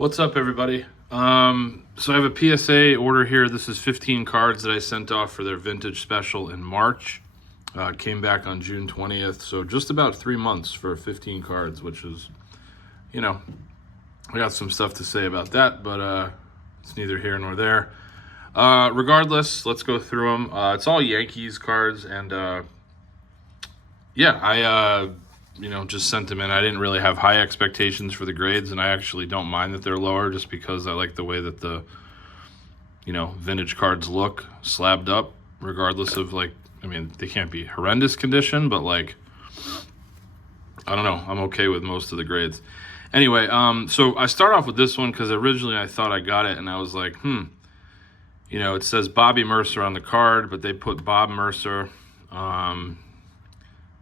What's up, everybody? So I have a PSA order here. This is 15 cards that I sent off for their vintage special in March. It came back on June 20th, so just about 3 months for 15 cards, which is, I got some stuff to say about that, but it's neither here nor there. Regardless, let's go through them. It's all Yankees cards, and I just sent them in. I didn't really have high expectations for the grades, and I actually don't mind that they're lower just because I like the way that the, vintage cards look slabbed up, regardless of, they can't be horrendous condition, but, I don't know. I'm okay with most of the grades. Anyway, so I start off with this one because originally I thought I got it, and I was like, it says Bobby Mercer on the card, but they put Bob Mercer.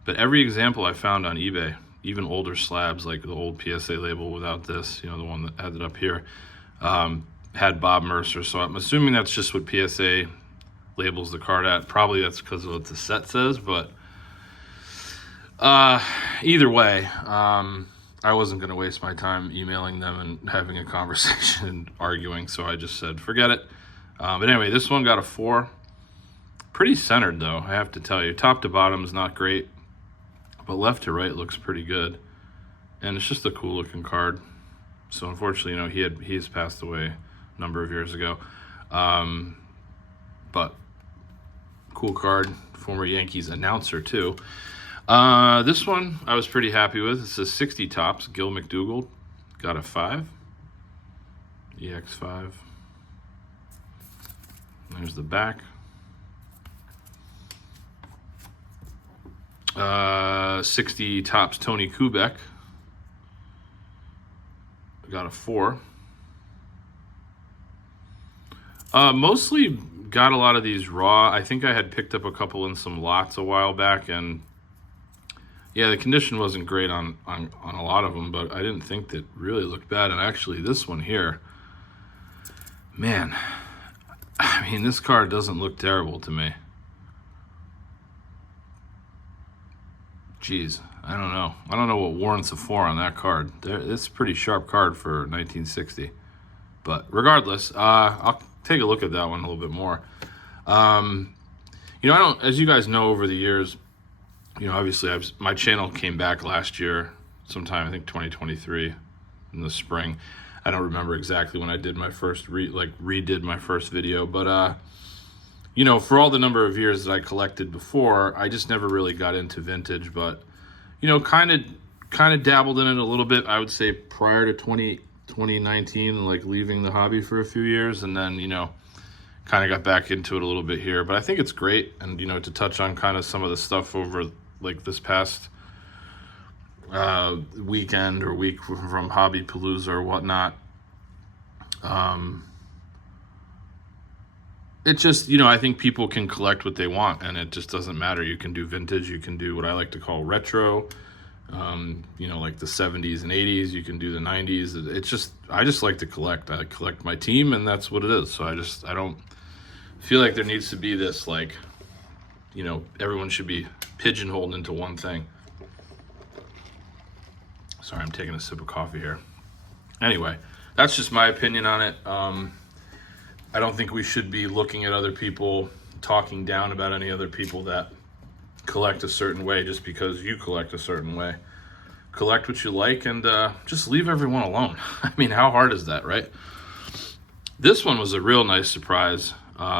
But every example I found on eBay, even older slabs, like the old PSA label without this, the one that had it up here, had Bob Mercer. So I'm assuming that's just what PSA labels the card at. Probably that's because of what the set says, but either way, I wasn't going to waste my time emailing them and having a conversation and arguing, so I just said, forget it. But anyway, this one got a 4. Pretty centered, though, I have to tell you. Top to bottom is not great, but left to right looks pretty good. And it's just a cool looking card. So unfortunately, he has passed away a number of years ago. But cool card, former Yankees announcer too. This one I was pretty happy with. It says 60 tops, Gil McDougall. Got a 5. EX5. There's the back. 60 tops, Tony Kubek. Got a 4. Mostly got a lot of these raw. I think I had picked up a couple in some lots a while back, and yeah, the condition wasn't great on a lot of them, but I didn't think that really looked bad. And actually, this one here, man, this card doesn't look terrible to me. Geez, I don't know. I don't know what warrants a 4 on that card. It's a pretty sharp card for 1960. But regardless, I'll take a look at that one a little bit more. As you guys know, over the years, obviously my channel came back last year, sometime, I think 2023 in the spring. I don't remember exactly when I did my first redid my first video, but for all the number of years that I collected before, I just never really got into vintage, but, kind of dabbled in it a little bit, I would say, prior to 2019, leaving the hobby for a few years, and then, kind of got back into it a little bit here. But I think it's great, and, to touch on kind of some of the stuff over, this past weekend or week from Hobby Palooza or whatnot, it's just, I think people can collect what they want, and it just doesn't matter. You can do vintage, you can do what I like to call retro, like the 70s and 80s, you can do the 90s. I just like to collect. I collect my team, and that's what it is. So I don't feel like there needs to be this, everyone should be pigeonholed into one thing. Sorry, I'm taking a sip of coffee here. Anyway, that's just my opinion on it. I don't think we should be looking at other people, talking down about any other people that collect a certain way just because you collect a certain way. Collect what you like, and just leave everyone alone. How hard is that, right? This one was a real nice surprise.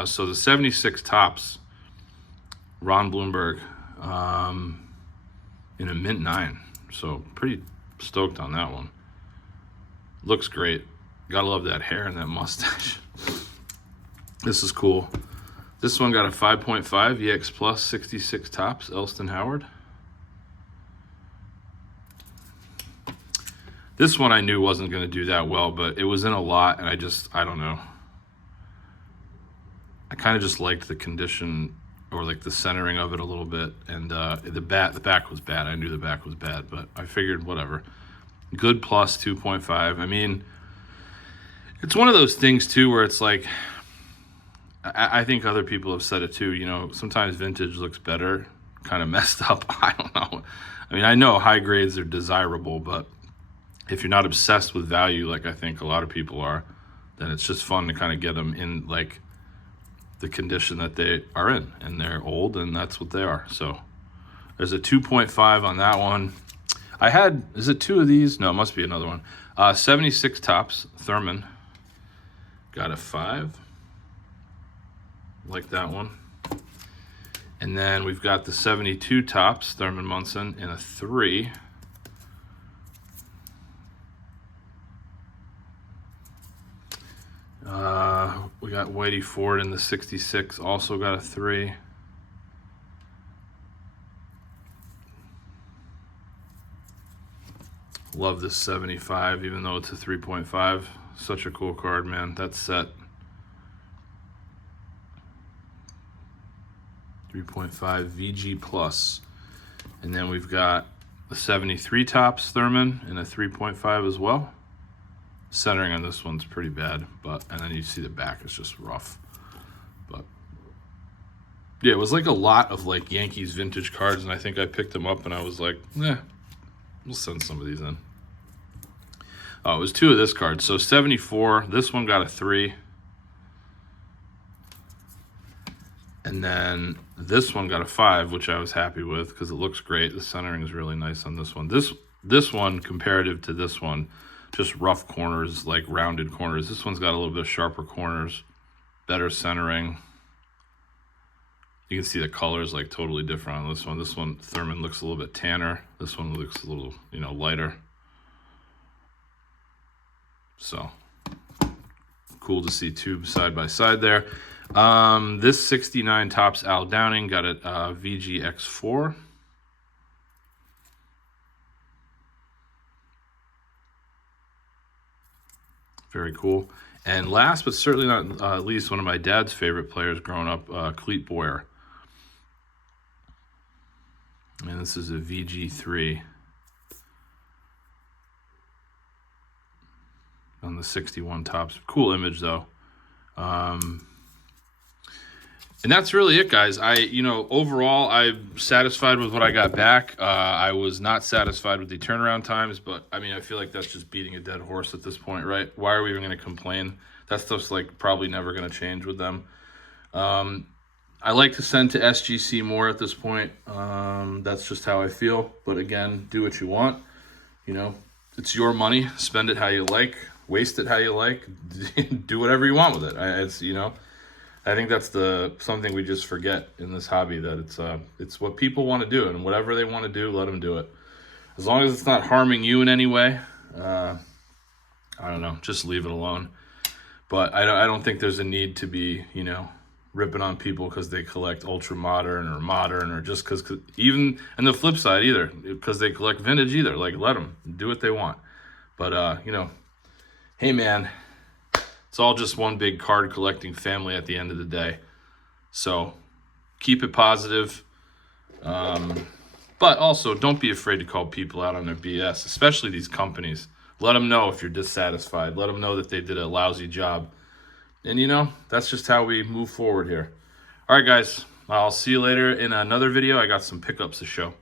So the 76 tops, Ron Blomberg, in a mint 9. So pretty stoked on that one. Looks great. Gotta love that hair and that mustache. This is cool. This one got a 5.5 EX Plus 66 tops, Elston Howard. This one I knew wasn't going to do that well, but it was in a lot, and I don't know. I kind of just liked the condition, or the centering of it a little bit, and the back was bad. I knew the back was bad, but I figured whatever. Good plus 2.5. It's one of those things too where it's I think other people have said it too, sometimes vintage looks better, kind of messed up. I don't know. I know high grades are desirable, but if you're not obsessed with value, like I think a lot of people are, then it's just fun to kind of get them in like the condition that they are in, and they're old, and that's what they are. So there's a 2.5 on that one. I had, is it 2 of these? No, it must be another one. 76 tops, Thurman. Got a 5. Like that one. And then we've got the 72 tops, Thurman Munson, in a 3. We got Whitey Ford in the 66, also got a 3. Love this 75, even though it's a 3.5. Such a cool card, man. That's set. 3.5 VG Plus. And then we've got the 73 tops Thurman in a 3.5 as well. Centering on this one's pretty bad, and then you see the back is just rough. But yeah, it was like a lot of like Yankees vintage cards, and I think I picked them up and I was like, we'll send some of these in. Oh, it was 2 of this card. So 74, this one got a 3. And then this one got a 5, which I was happy with because it looks great. The centering is really nice on this one. This one, comparative to this one, just rough corners, like rounded corners. This one's got a little bit of sharper corners, better centering. You can see the colors like totally different on this one. This one, Thurman, looks a little bit tanner. This one looks a little, lighter. So cool to see 2 side by side there. This 69 tops Al Downing got a VGX4. Very cool. And last but certainly not least, one of my dad's favorite players growing up, Clete Boyer. And this is a VG3 on the 61 tops. Cool image though. And that's really it, guys. Overall, I'm satisfied with what I got back. I was not satisfied with the turnaround times, but I mean, I feel like that's just beating a dead horse at this point, right? Why are we even going to complain? That stuff's like probably never going to change with them. I like to send to SGC more at this point. That's just how I feel. But again, do what you want. It's your money. Spend it how you like. Waste it how you like. Do whatever you want with it. I think that's something we just forget in this hobby, that it's what people want to do, and whatever they want to do, let them do it. As long as it's not harming you in any way, I don't know, just leave it alone. But I don't think there's a need to be, ripping on people because they collect ultra modern or just because, even, and the flip side either, because they collect vintage either. Like, let them do what they want. But, hey man, it's all just one big card collecting family at the end of the day. So keep it positive. But also don't be afraid to call people out on their BS, especially these companies. Let them know if you're dissatisfied. Let them know that they did a lousy job. And that's just how we move forward here. All right, guys, I'll see you later in another video. I got some pickups to show.